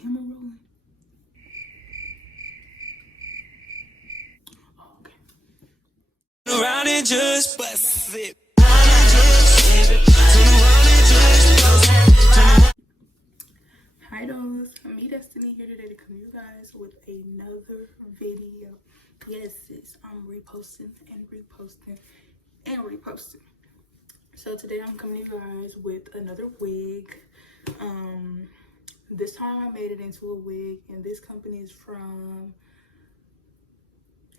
camera rolling? Oh, okay. Around and just bust it. Hi dolls, me Destiny here today to come to you guys with another video. Yes sis, I'm reposting and reposting and reposting. So today I'm coming to you guys with another wig. This time I made it into a wig, and this company is from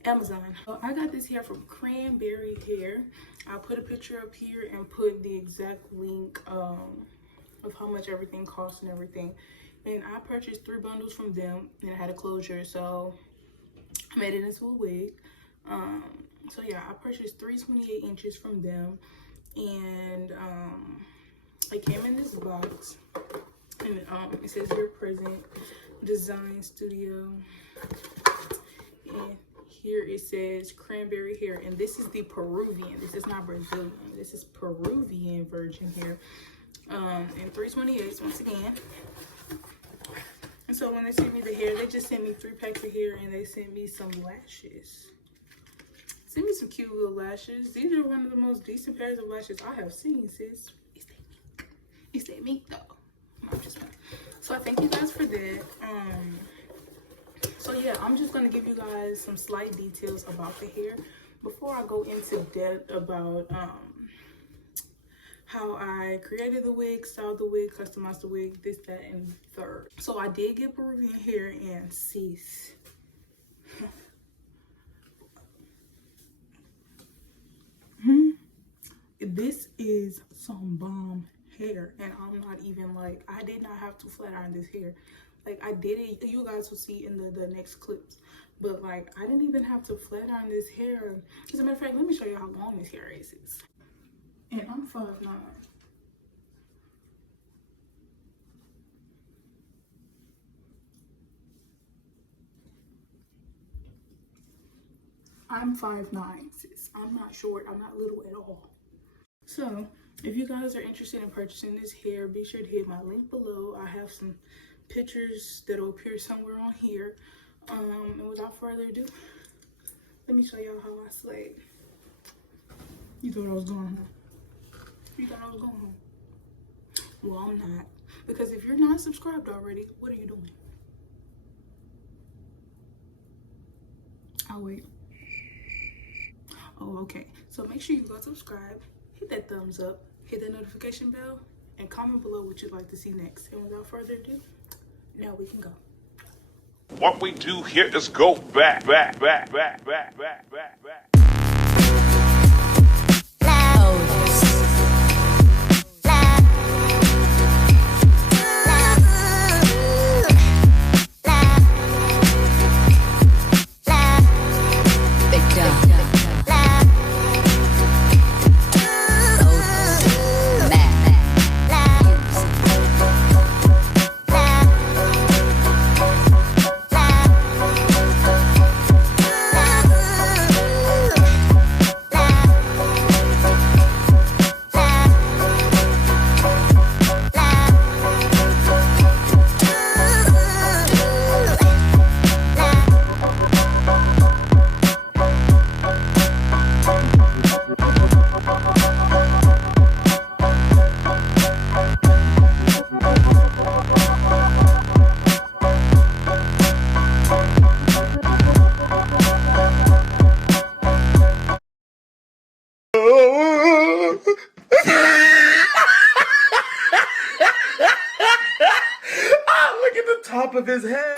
Amazon. So I got this hair from Cranberry hair. I'll put a picture up here and put the exact link of how much everything costs and everything. And I purchased 3 bundles from them, and I had a closure, so I made it into a wig. So yeah, I purchased 3 28 inches from them, and it came in this box, and it says here present design studio, and here it says Cranberry hair, and this is the Peruvian. This is not Brazilian. This is Peruvian virgin hair. And 3/28 once again. And so when they sent me the hair, they just sent me 3 packs of hair, and they sent me some lashes. Sent me some cute little lashes. These are one of the most decent pairs of lashes I have seen, sis. It's that mink. It's that mink though. No, I'm just kidding. So I thank you guys for that. So yeah, I'm just gonna give you guys some slight details about the hair before I go into depth about how I created the wig, styled the wig, customized the wig, this, that, and third. So I did get Peruvian hair, and sis, this is some bomb hair. And I'm not even like, I did not have to flat iron this hair. Like, I did it, you guys will see in the next clips, but like, I didn't even have to flat iron this hair. As a matter of fact, let me show you how long this hair is. And I'm 5'9". I'm 5'9", sis. I'm not short, I'm not little at all. So if you guys are interested in purchasing this hair, be sure to hit my link below. I have some pictures that'll appear somewhere on here. And without further ado, let me show y'all how I slayed. You thought I was going home? You thought I was going home? Well, I'm not. Because if you're not subscribed already, what are you doing? I'll wait. Oh, okay. So make sure you go subscribe, hit that thumbs up, hit the notification bell, and comment below what you'd like to see next. And without further ado, now we can go. What we do here is go back. Look at the top of his head.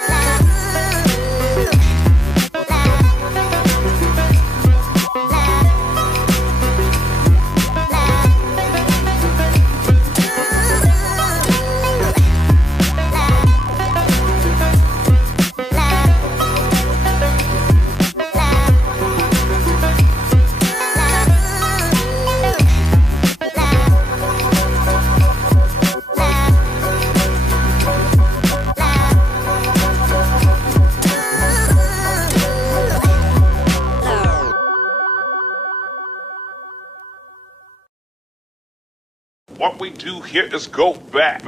What we do here is go back.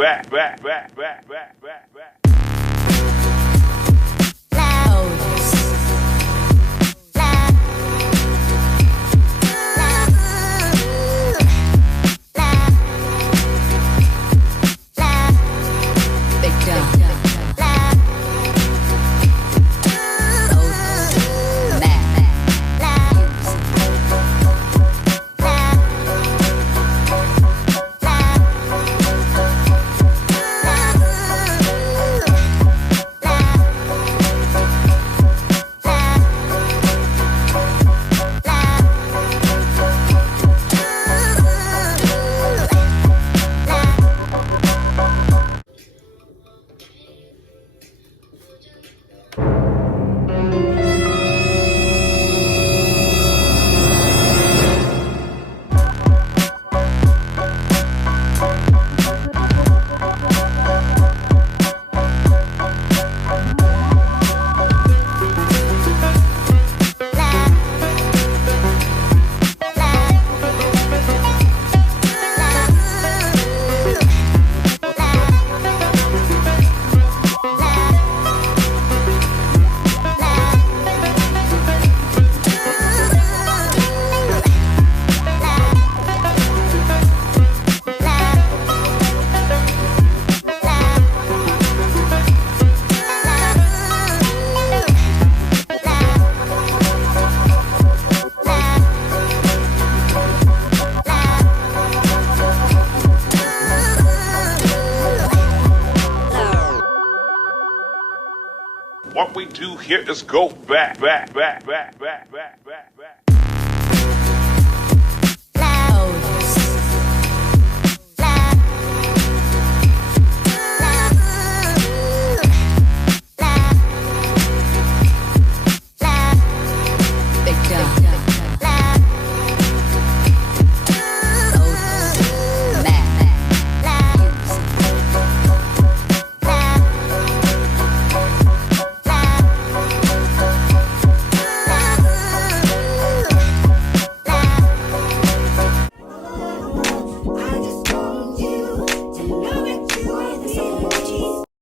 What we do here is go back, back, back, back, back, back, back, back.